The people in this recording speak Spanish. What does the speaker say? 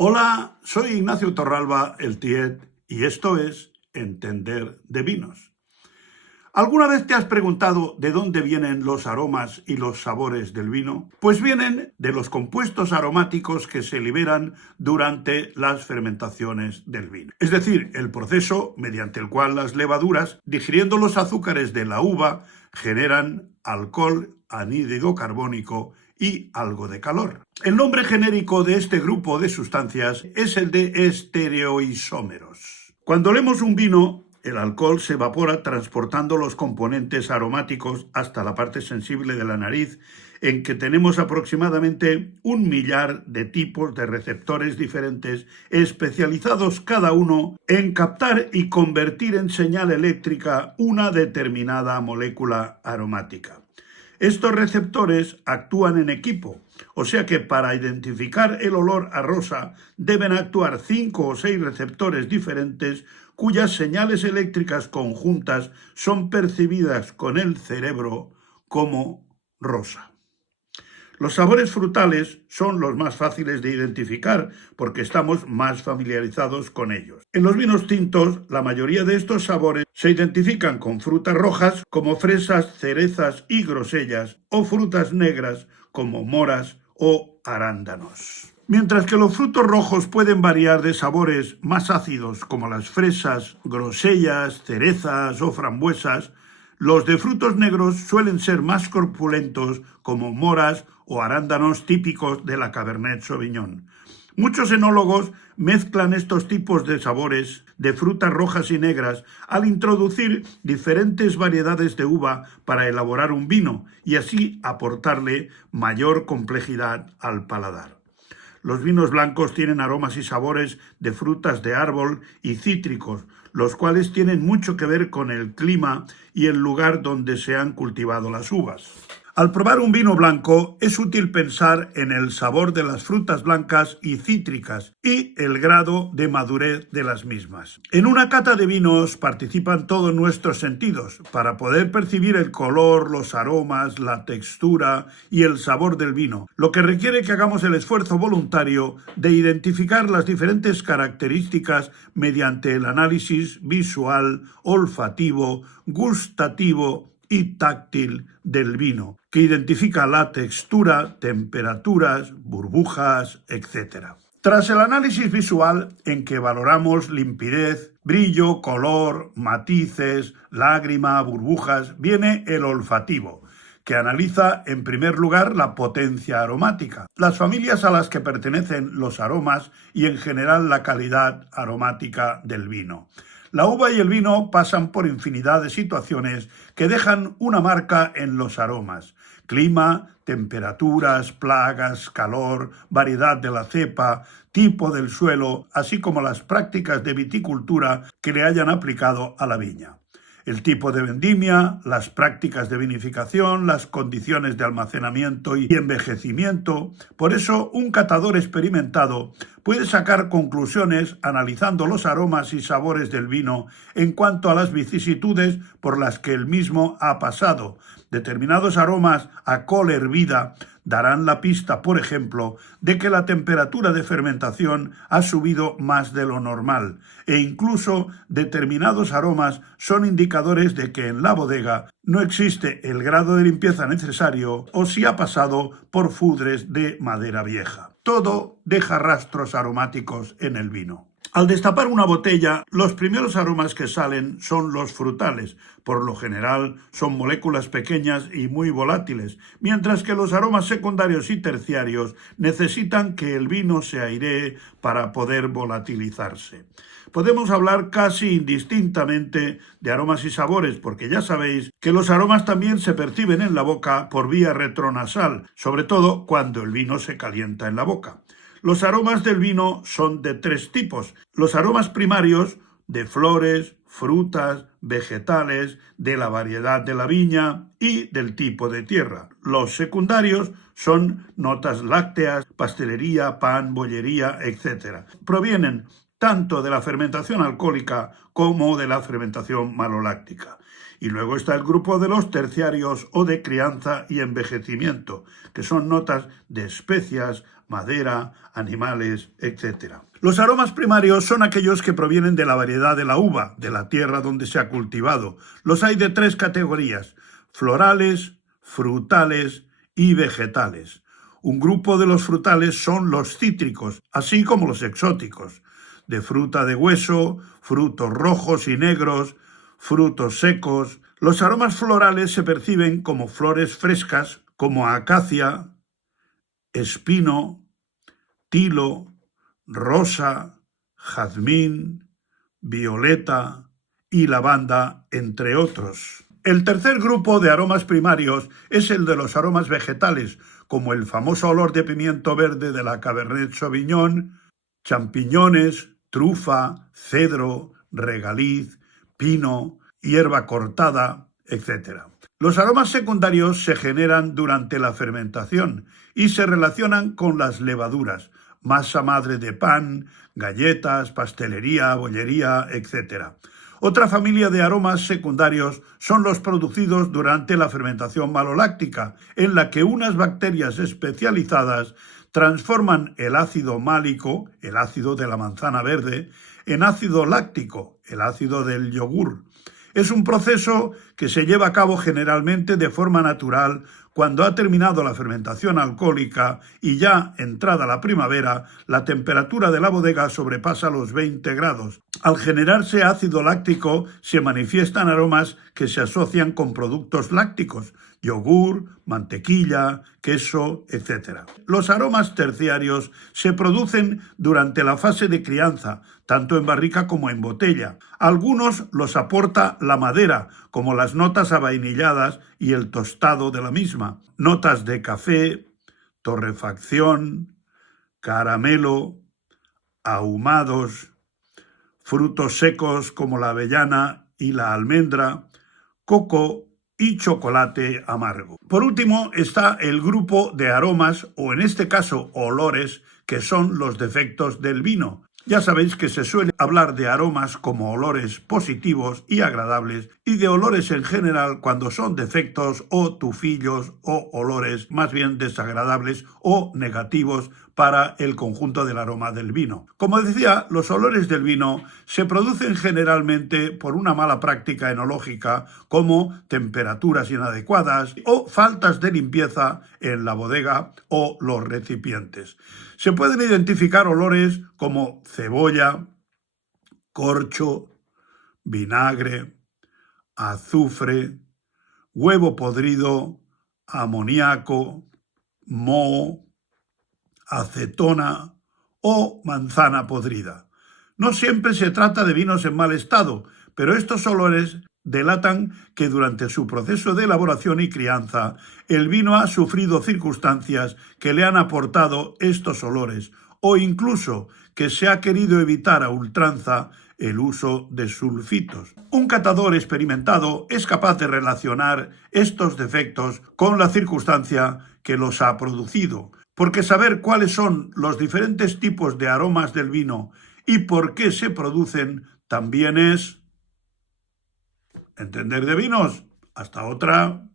Hola, soy Ignacio Torralba, el Tiet, y esto es Entender de Vinos. ¿Alguna vez te has preguntado de dónde vienen los aromas y los sabores del vino? Pues vienen de los compuestos aromáticos que se liberan durante las fermentaciones del vino. Es decir, el proceso mediante el cual las levaduras, digiriendo los azúcares de la uva, generan alcohol, anhídrido carbónico y algo de calor. El nombre genérico de este grupo de sustancias es el de estereoisómeros. Cuando olemos un vino, el alcohol se evapora transportando los componentes aromáticos hasta la parte sensible de la nariz, en que tenemos aproximadamente 1.000.000 de tipos de receptores diferentes, especializados cada uno en captar y convertir en señal eléctrica una determinada molécula aromática. Estos receptores actúan en equipo, o sea que para identificar el olor a rosa deben actuar 5 o 6 receptores diferentes cuyas señales eléctricas conjuntas son percibidas con el cerebro como rosa. Los sabores frutales son los más fáciles de identificar porque estamos más familiarizados con ellos. En los vinos tintos, la mayoría de estos sabores se identifican con frutas rojas como fresas, cerezas y grosellas, o frutas negras como moras o arándanos. Mientras que los frutos rojos pueden variar de sabores más ácidos como las fresas, grosellas, cerezas o frambuesas, los de frutos negros suelen ser más corpulentos como moras o arándanos típicos de la Cabernet Sauvignon. Muchos enólogos mezclan estos tipos de sabores de frutas rojas y negras al introducir diferentes variedades de uva para elaborar un vino y así aportarle mayor complejidad al paladar. Los vinos blancos tienen aromas y sabores de frutas de árbol y cítricos, los cuales tienen mucho que ver con el clima y el lugar donde se han cultivado las uvas. Al probar un vino blanco es útil pensar en el sabor de las frutas blancas y cítricas y el grado de madurez de las mismas. En una cata de vinos participan todos nuestros sentidos para poder percibir el color, los aromas, la textura y el sabor del vino, lo que requiere que hagamos el esfuerzo voluntario de identificar las diferentes características mediante el análisis visual, olfativo, gustativo y táctil del vino, que identifica la textura, temperaturas, burbujas, etc. Tras el análisis visual, en que valoramos limpidez, brillo, color, matices, lágrima, burbujas, viene el olfativo, que analiza en primer lugar la potencia aromática, las familias a las que pertenecen los aromas y en general la calidad aromática del vino. La uva y el vino pasan por infinidad de situaciones que dejan una marca en los aromas: clima, temperaturas, plagas, calor, variedad de la cepa, tipo del suelo, así como las prácticas de viticultura que le hayan aplicado a la viña. El tipo de vendimia, las prácticas de vinificación, las condiciones de almacenamiento y envejecimiento. Por eso, un catador experimentado puede sacar conclusiones analizando los aromas y sabores del vino en cuanto a las vicisitudes por las que el mismo ha pasado. Determinados aromas a col hervida darán la pista, por ejemplo, de que la temperatura de fermentación ha subido más de lo normal, e incluso determinados aromas son indicadores de que en la bodega no existe el grado de limpieza necesario o si ha pasado por fudres de madera vieja. Todo deja rastros aromáticos en el vino. Al destapar una botella, los primeros aromas que salen son los frutales. Por lo general son moléculas pequeñas y muy volátiles, mientras que los aromas secundarios y terciarios necesitan que el vino se airee para poder volatilizarse. Podemos hablar casi indistintamente de aromas y sabores, porque ya sabéis que los aromas también se perciben en la boca por vía retronasal, sobre todo cuando el vino se calienta en la boca. Los aromas del vino son de 3 tipos. Los aromas primarios, de flores, frutas, vegetales, de la variedad de la viña y del tipo de tierra. Los secundarios son notas lácteas, pastelería, pan, bollería, etc. Provienen tanto de la fermentación alcohólica como de la fermentación maloláctica. Y luego está el grupo de los terciarios o de crianza y envejecimiento, que son notas de especias, madera, animales, etc. Los aromas primarios son aquellos que provienen de la variedad de la uva, de la tierra donde se ha cultivado. Los hay de 3 categorías: florales, frutales y vegetales. Un grupo de los frutales son los cítricos, así como los exóticos, de fruta de hueso, frutos rojos y negros, frutos secos. Los aromas florales se perciben como flores frescas, como acacia, espino, tilo, rosa, jazmín, violeta y lavanda, entre otros. El tercer grupo de aromas primarios es el de los aromas vegetales, como el famoso olor de pimiento verde de la Cabernet Sauvignon, champiñones, trufa, cedro, regaliz, pino, hierba cortada, etc. Los aromas secundarios se generan durante la fermentación y se relacionan con las levaduras, masa madre de pan, galletas, pastelería, bollería, etc. Otra familia de aromas secundarios son los producidos durante la fermentación maloláctica, en la que unas bacterias especializadas transforman el ácido málico, el ácido de la manzana verde, en ácido láctico, el ácido del yogur. Es un proceso que se lleva a cabo generalmente de forma natural cuando ha terminado la fermentación alcohólica y ya entrada la primavera, la temperatura de la bodega sobrepasa los 20 grados. Al generarse ácido láctico se manifiestan aromas que se asocian con productos lácticos, yogur, mantequilla, queso, etc. Los aromas terciarios se producen durante la fase de crianza, tanto en barrica como en botella. Algunos los aporta la madera, como las notas avainilladas y el tostado de la misma, notas de café, torrefacción, caramelo, ahumados, frutos secos como la avellana y la almendra, coco y chocolate amargo. Por último está el grupo de aromas, o en este caso olores, que son los defectos del vino. Ya sabéis que se suele hablar de aromas como olores positivos y agradables y de olores en general cuando son defectos o tufillos o olores más bien desagradables o negativos para el conjunto del aroma del vino. Como decía, los olores del vino se producen generalmente por una mala práctica enológica, como temperaturas inadecuadas o faltas de limpieza en la bodega o los recipientes. Se pueden identificar olores como cebolla, corcho, vinagre, azufre, huevo podrido, amoníaco, moho, acetona o manzana podrida. No siempre se trata de vinos en mal estado, pero estos olores delatan que durante su proceso de elaboración y crianza, el vino ha sufrido circunstancias que le han aportado estos olores, o incluso que se ha querido evitar a ultranza el uso de sulfitos. Un catador experimentado es capaz de relacionar estos defectos con la circunstancia que los ha producido, porque saber cuáles son los diferentes tipos de aromas del vino y por qué se producen también es entender de vinos. Hasta otra.